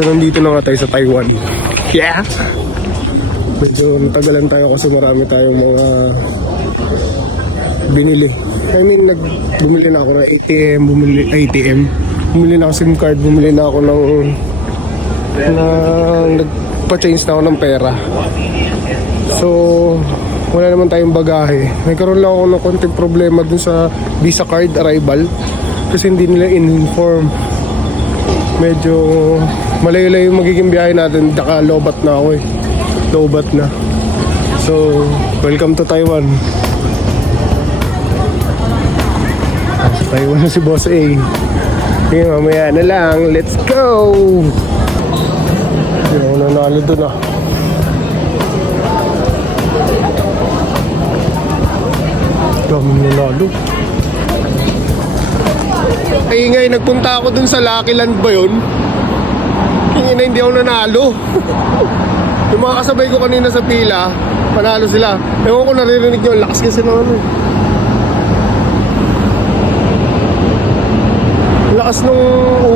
So nandito na nga tayo sa Taiwan. Yeah! Medyo natagalan tayo kasi marami tayong mga binili. I mean, bumili na ako ng ATM, bumili na ako SIM card, bumili na ako nagpa-change na ako ng pera. So, wala naman tayong bagahe. Nagkaroon lang ako ng konting problema dun sa visa card arrival kasi hindi nila in-inform. Medyo malayo-layo yung magiging biyahe natin, daka lobat na ako eh. Lobat na. So, welcome to Taiwan. Sa Taiwan na si Boss A. Okay, mamaya na lang. Let's go! Hindi ako nanalo dun ah. Dami nanalo. Ay ngay, nagpunta ako dun sa Lucky Land ba yun? Hindi ako nanalo. Yung mga kasabay ko kanina sa pila, panalo sila. Ewan ko, naririnig nyo, lakas kasi ng ano. Lakas nung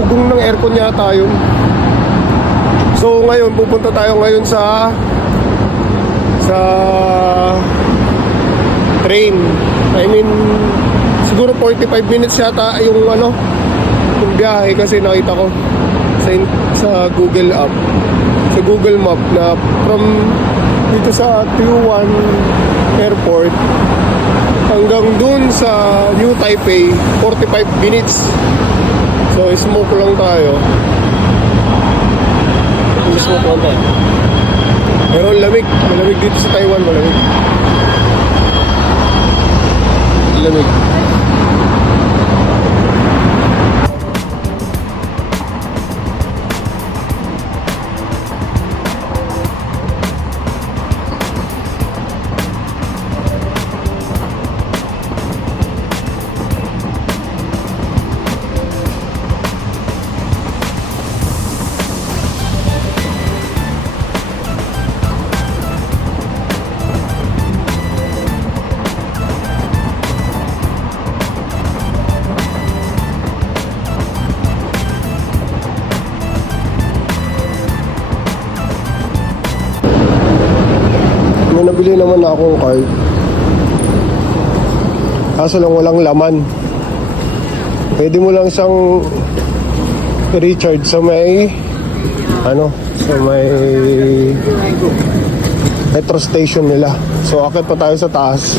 ugong ng aircon yata yun. So ngayon, pupunta tayo ngayon sa train. I mean, siguro 45 minutes yata yung yung biyahe kasi nakita ko sa Google app, sa Google Map na from dito sa Taiwan Airport hanggang dun sa New Taipei 45 minutes. So smoke lang tayo. Smoke lang tayo. Pero malamig dito sa Taiwan, malamig. May nabili naman na akong card. Kaso lang walang laman. Pwede mo lang siyang i-recharge sa may metro station nila. So akit pa tayo sa taas.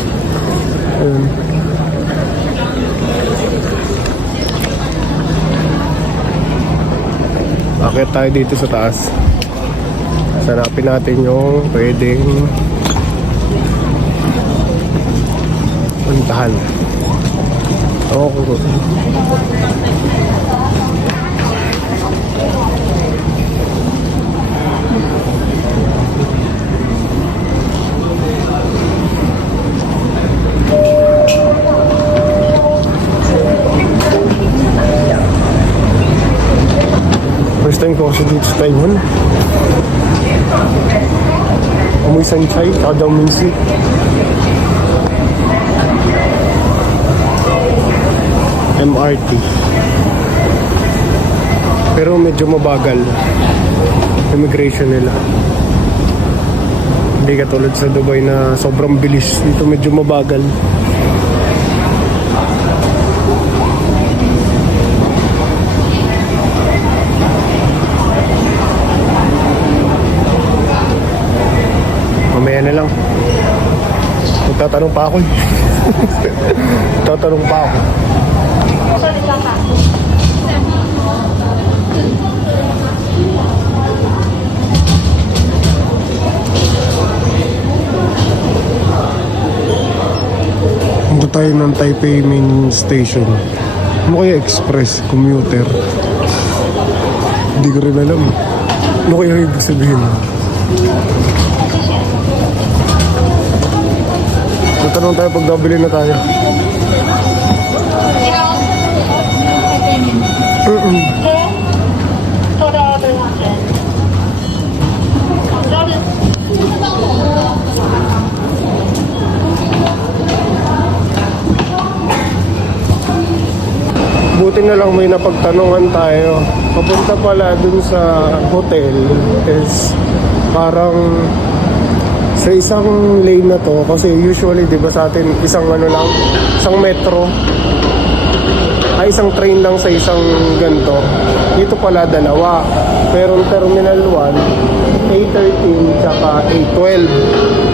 Akit tayo dito sa taas. Hanapin natin yung pwedeng puntahan. Okay. First time ko kasi dito sa Taiwan. Amoy sanchay, tsaka minsi. MRT. Pero medyo mabagal immigration nila. Hindi katulad sa Dubai na sobrang bilis. Dito medyo mabagal. Mamaya na lang. Magtatanong pa ako. Tatanong pa ako. Punta tayo ng Taipei main station. Ano kaya express, commuter? Hindi ko rin alam. Ano kaya ibig sabihin? Tatanong tayo pag nabili na tayo. buti na lang may napagtanungan tayo. Papunta pala dun sa hotel is parang sa isang lane na to. Kasi usually, di ba sa atin, isang ano lang, isang metro. Ay, isang train lang sa isang ganto. Dito pala dalawa. Pero Terminal 1, A13 tsaka A12.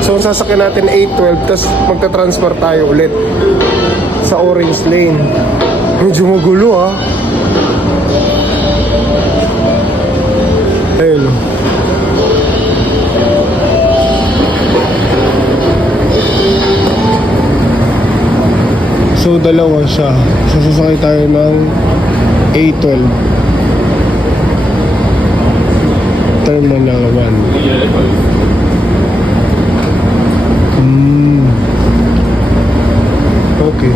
So sasakyan natin A12 tapos magta-transfer tayo ulit sa orange lane. Medyo magulo ha. Ayun. So dalawa siya. So sasakay tayo ng A12 Terminal 1. Okay.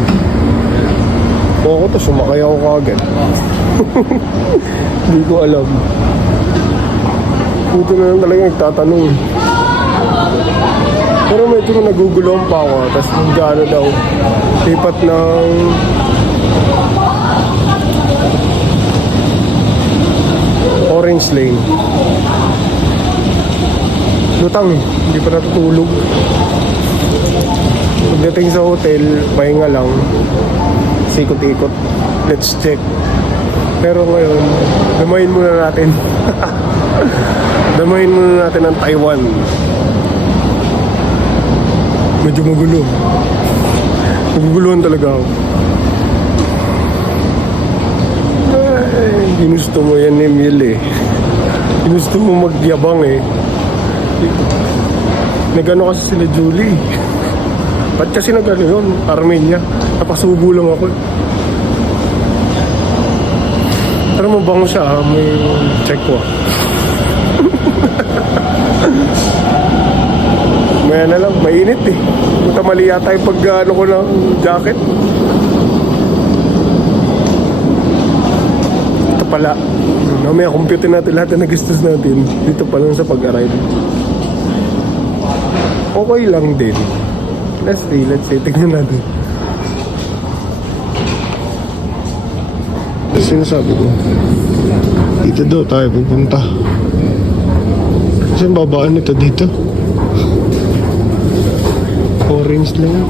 Kung ako to, sumakay ako kagad. Hindi ko alam. Dito na lang talaga nagtatanong. Pero medyo nagugulong pa ako. Tapos gano daw, lipat ng orange lane. Lutang, hindi pa natutulog. Pagdating sa hotel, pahinga lang. Sikot-ikot. Let's check. Pero ngayon, damayin muna natin. Damayin muna natin ang Taiwan. Medyo magulo. Naguguluhan talaga ako. Ay, ginusto mo yan, Emil eh. Ginusto mo magyabang eh. Nagano kasi sila Julie. Ba't kasi nagano yun? Armenia. Napasubo lang ako. Pero mabango siya ha. May check ko. Maya na lang, mainit eh. Punta mali yata yung pag ano ko ng jacket. Ito pala. May computer natin lahat na nagastos natin. Dito pa lang sa pag-arrive. Okay lang din. Let's see. Tignan natin. Sinasabi ko, dito daw tayo pupunta. Saan babaan nito dito? Orange lang.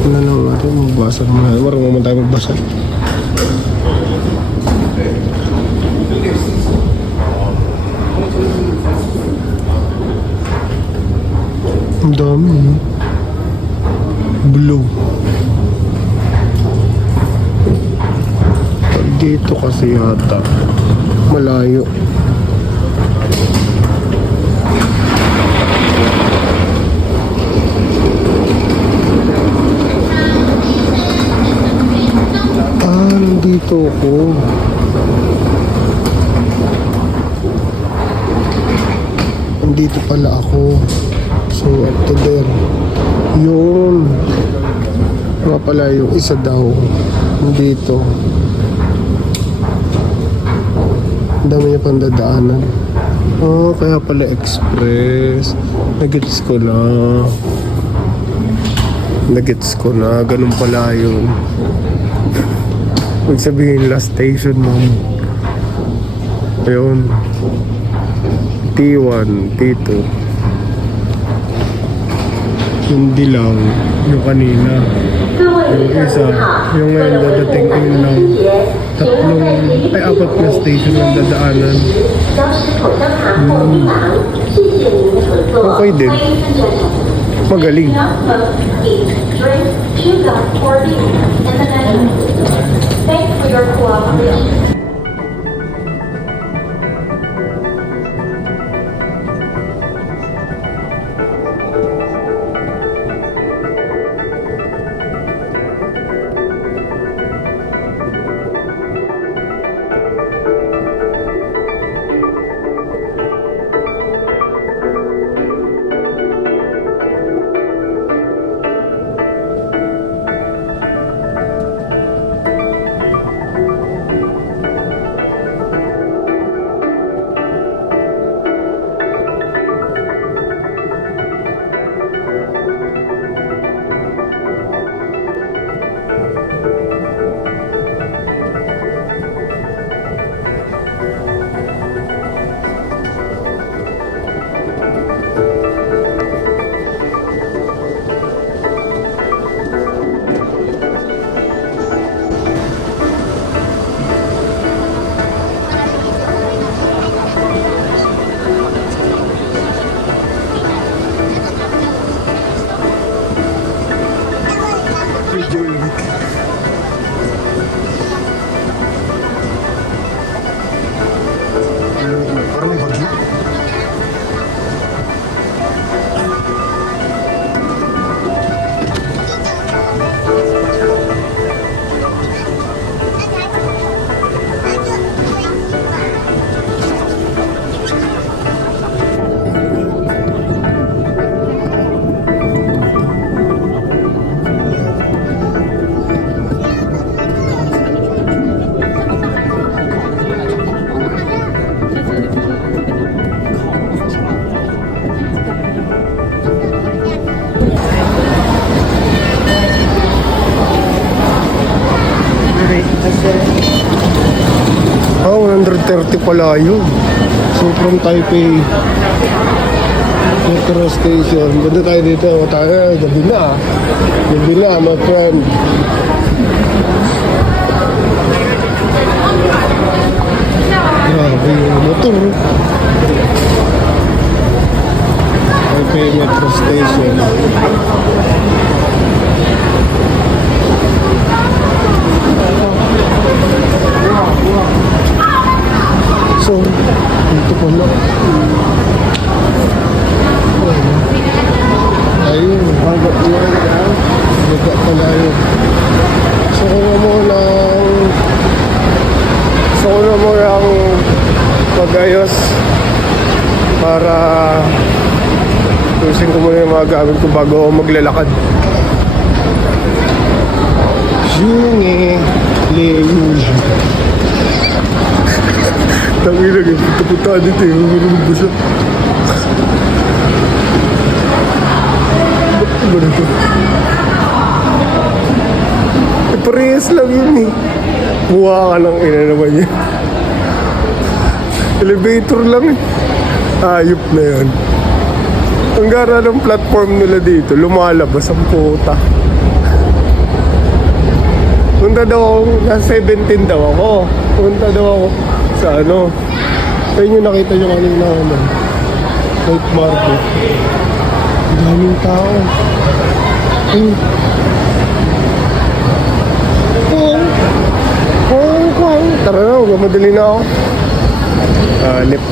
Ano lang natin, magbasa naman. Marunong naman tayo magbasa. Ang dami, no? Blue. Pag dito kasi yata, malayo. Nandito ako. Nandito pala ako. So, after there, yun. Nga pala yung isa daw. Nandito. Ang dami niya pang dadaanan. Oh, kaya pala express. Nagets ko na. Ganun pala yun. Huwag sabihin last station mo. Ayun. T1, T2. Hindi lang yung kanina. Yung isa, yung ngayon dadating yun lang. Apat na station ang dadaanan. Okay din. Magaling. Thanks for your cooperation. Parang may bagyo. Ah, 130 pala yun. So from Taipei Metro Station, punta tayo dito. Tayo, gabi na. Gabi na, my friend. Grabe yung motor. Taipei Metro Station. So, dito po na. Ayun, hanggat yun. Hanggat pala yun. So, kuno mo lang mag-ayos para tusin ko muna yung mga gamit ko bago ako maglalakad. Yungi, Leyuj. Tangilag eh, punta-punta dito eh, humirunod ko siya. Ba't ba na ito? Eh, parehas lang yun eh. Buha ka lang, ina naman niya. Elevator lang eh. Ayop na yun. Ang gara ng platform nila dito, lumalabas ang puta. Punta daw ako, nasa 17 daw ako. Punta daw ako sa ano. Ayun yung nakita nyo kanina naman. Night market. Ang daming tao. Ayun. Tara na, huwag madali na ako. Lip.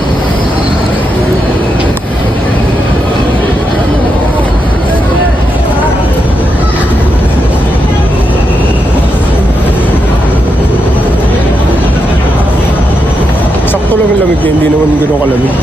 Sakto lang yung lamig niya, hindi naman gano'ng kalamig.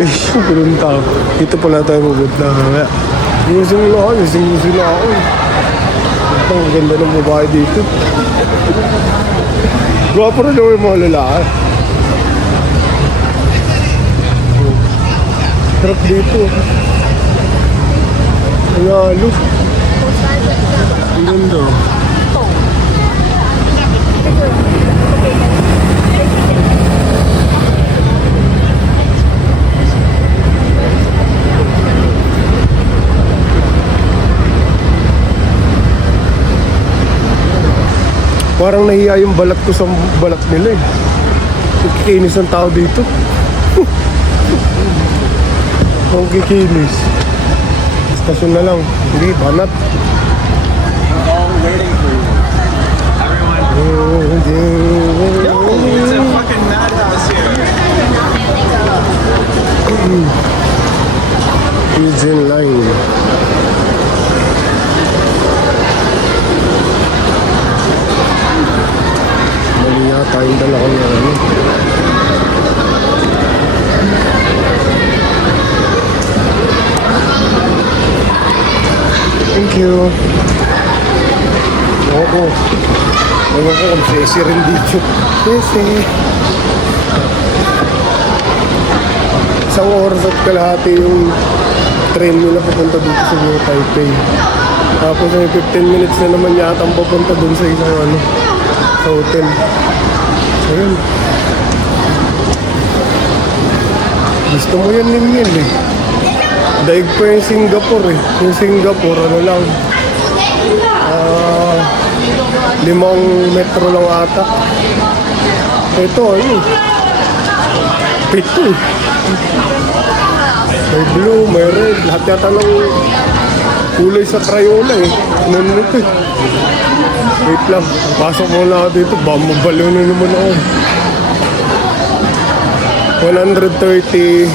Ay, ganun tao. Dito pala tayo pupunta. Gising na ako. Ang ganda ng babae dito. Gwapo rin naman yung mga lalaki. Sarap dito. Ang halo. Ang ganda. Parang nahiya yung balat ko sa balat nila eh. Kikinis ang tao dito. Ang kikinis. Stasyon na lang. Hindi, banat. We're all waiting for you. Everyone. No, it's a fucking madhouse here. He's in line. Mali yata yung dala ko niya. Thank you. Oo. Ewan ko kung sesi rin dito. Sesi. Isang oras at kalahati yung train nila papunta dito sa New Taipei. Tapos may 15 minutes na naman yata ang papunta dun sa isang ano, sa hotel. So yun. Gusto mo yan, Limil eh. Daig pa yung Singapore eh. Yung Singapore, ano lang. 5 metro lang ata. Ito, ano eh. 7 eh. May blue, may red. Lahat yata ng kulay sa Crayola eh. Ano nito eh. Wait lang. Pasok muna ako dito. Ba, mabaliw na naman ako. 130.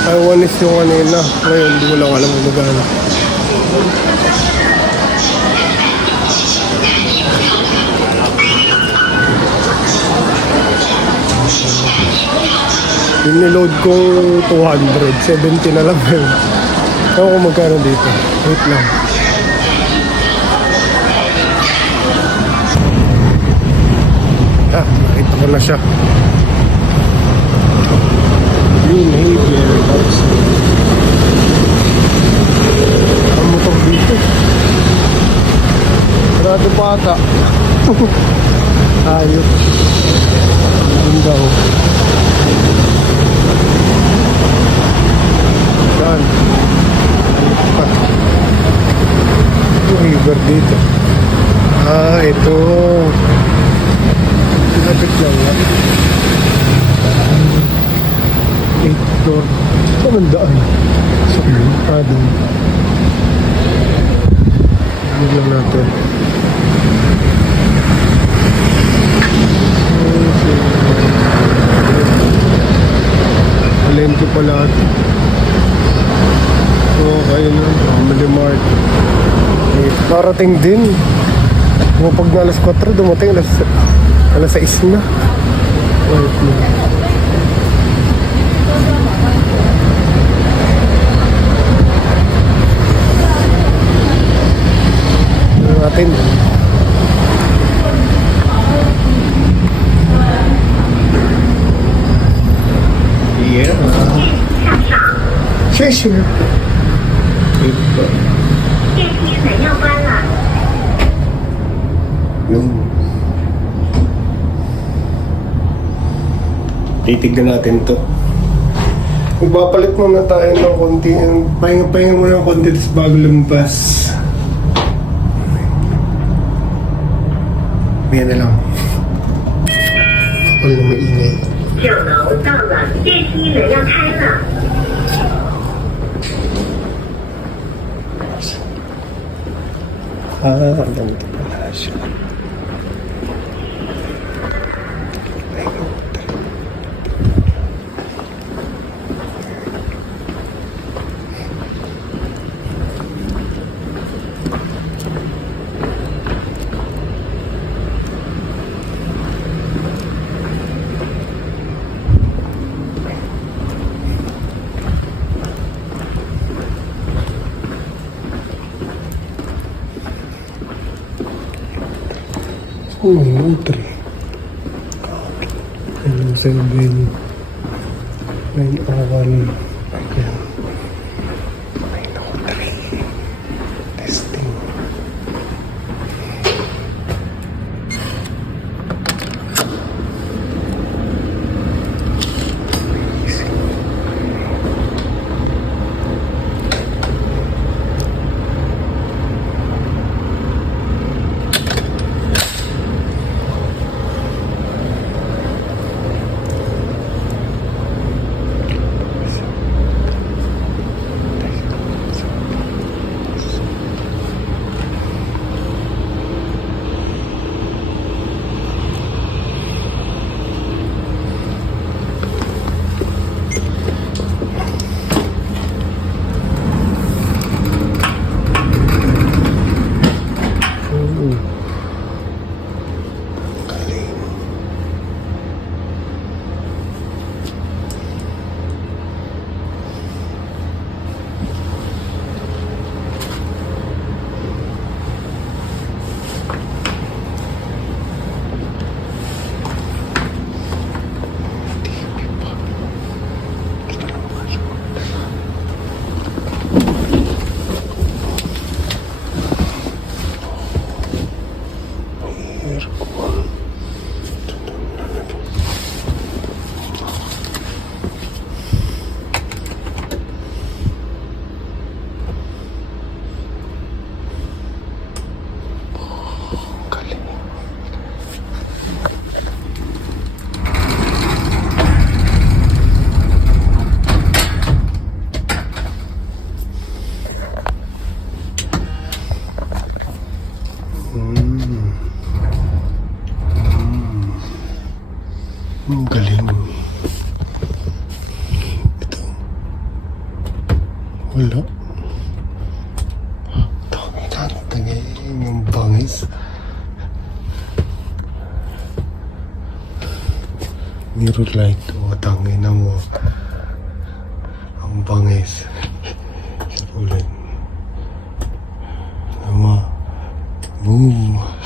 Ay, 1 is yung kanina. Ngayon, hindi ko lang alam kung magkano. Yung niload ko 200, 70 na lang yun. Ewan ko magkano dito. Wait lang. Nakita ko na siya. Green Haven. Ang motor dito. Sarado pa ata. Ayos. Ganda oh. Yan. Pa. Yung river dito. Ito. Lapit lang yan. Ito. Anong daan? Sa doon. Hindi lang natin. Alente pala ito. Okay na. Family Mart. Parating din. Pag na alas 4, dumating alas 6 na. Wait mo. Natin. Yeah. Sure. Ito. 电梯门要关了。 Yung titignan natin to. Magpapalit muna tayo ng konti. Pahinga-pahinga muna ng konti tapos bago lumabas. Yan na lang. Ako na maingay. 9楼到了，电梯门要开了。 Ganito pala siya. Utri. Ano 7 901. Ayan. 903. Testing. galing. Ito. Wala. Tagay yung bangis. Mirror light. O, tangin na mo. Ang bangis. Sa ulan. Nama. Boom.